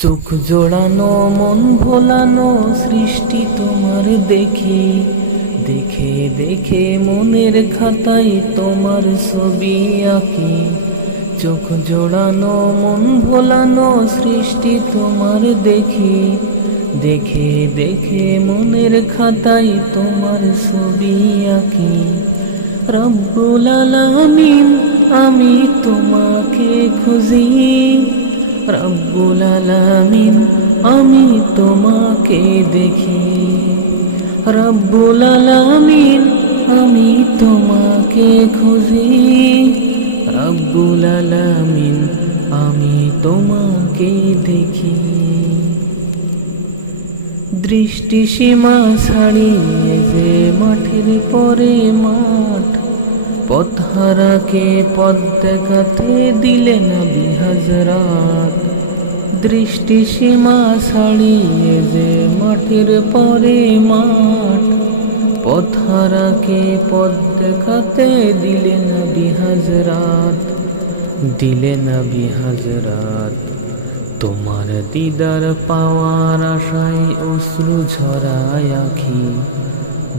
চোখ জোড়ানো মন ভোলানো সৃষ্টি তোমার দেখি, দেখে দেখে মনের খাতায় তোমার ছবি আঁকি। চোখ জোড়ানো মন ভোলানো সৃষ্টি তোমার দেখি, দেখে দেখে মনের খাতায় তোমার ছবি আঁকি। রব্বুল আলামিন আমি তোমাকে খুঁজি, রব্বুল আলামিন আমি তোমাকে দেখি। রব্বুল আলামিন আমি তোমাকে খুঁজি, রব্বুল আলামিন আমি তোমাকে দেখি। দৃষ্টি সীমা ছাড়িয়ে যে মাঠের পরে মাঠ, পথহারাকে পথ দেখাতে দিলে নবী হযরত। দৃষ্টি সীমা ছাড়িয়ে যে মাঠের পরে মাঠ, পথহারাকে পথ দেখাতে দিলে নবী হযরত, দিলে নবী হযরত। তোমার দিদার পাওয়ার আশায় অশ্রু ঝরায় আঁখি,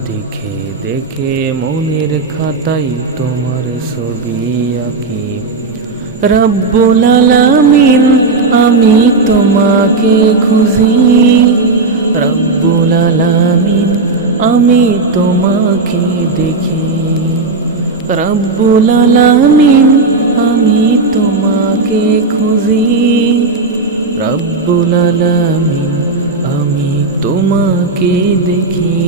দেখে দেখে মনের খাতায় তোমার ছবি আঁকি। রব্বুল আলামিন আমি তোমাকে খুঁজি, রব্বুল আলামিন আমি তোমাকে দেখি। রব্বুল আলামিন আমি তোমাকে খুঁজি, রব্বুল আলামিন আমি তোমাকে দেখি।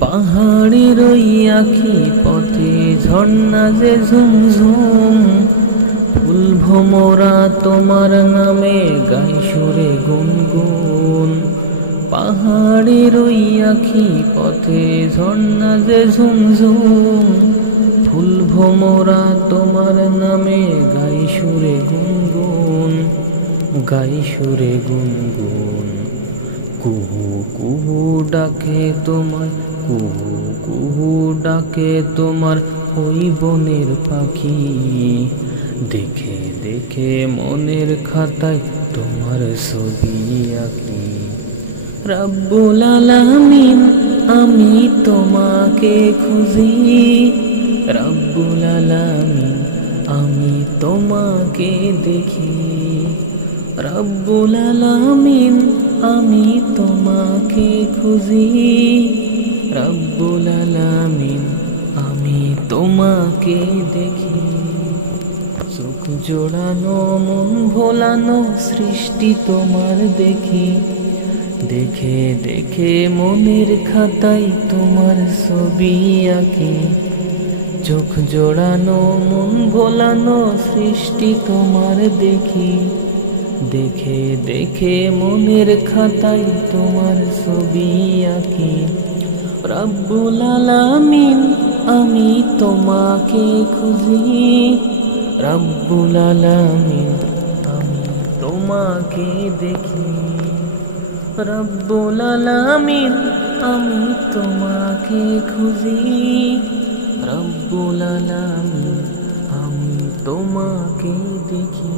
পাহাড়ের ওই আঁখি পথে ঝর্ণা যে ঝুমঝুম, ফুল ভোমরা তোমার নামে গাই সুরে গুনগুন। পাহাড়ের ওই আঁখি পথে ঝর্ণা যে ঝুমঝুম, ফুল ভোমরা তোমার নামে গাই সুরে গুনগুন, গাই সুরে গুনগুন। কুহু কুহু ডাকে তোমার, কুহু কুহু ডাকে তোমার ওই বনের পাখি, দেখে দেখে মনের খাতায় তোমার ছবি আঁকি। রব্বুল আলামিন আমি তোমাকে খুঁজি, রব্বুল আলামিন আমি তোমাকে দেখি। রব্বুল আলামিন আমি তোমাকে খুঁজি, রব্বুল আলামিন আমি তোমাকে দেখি। চোখ জোড়ানো মন ভোলানো সৃষ্টি তোমার দেখি, দেখে দেখে মনের খাতায় তোমার ছবি আঁকি। চোখ জোড়ানো মন ভোলানো সৃষ্টি তোমার দেখি, দেখে দেখে মনের খাতায় তোমার ছবি আঁকি। রব্বুল আলামিন আমি তোমাকে খুঁজি, রব্বুল আলামিন আমি তোমাকে দেখি। রব্বুল আলামিন আমি তোমাকে খুঁজি, রব্বুল আলামিন আমি তোমাকে দেখি।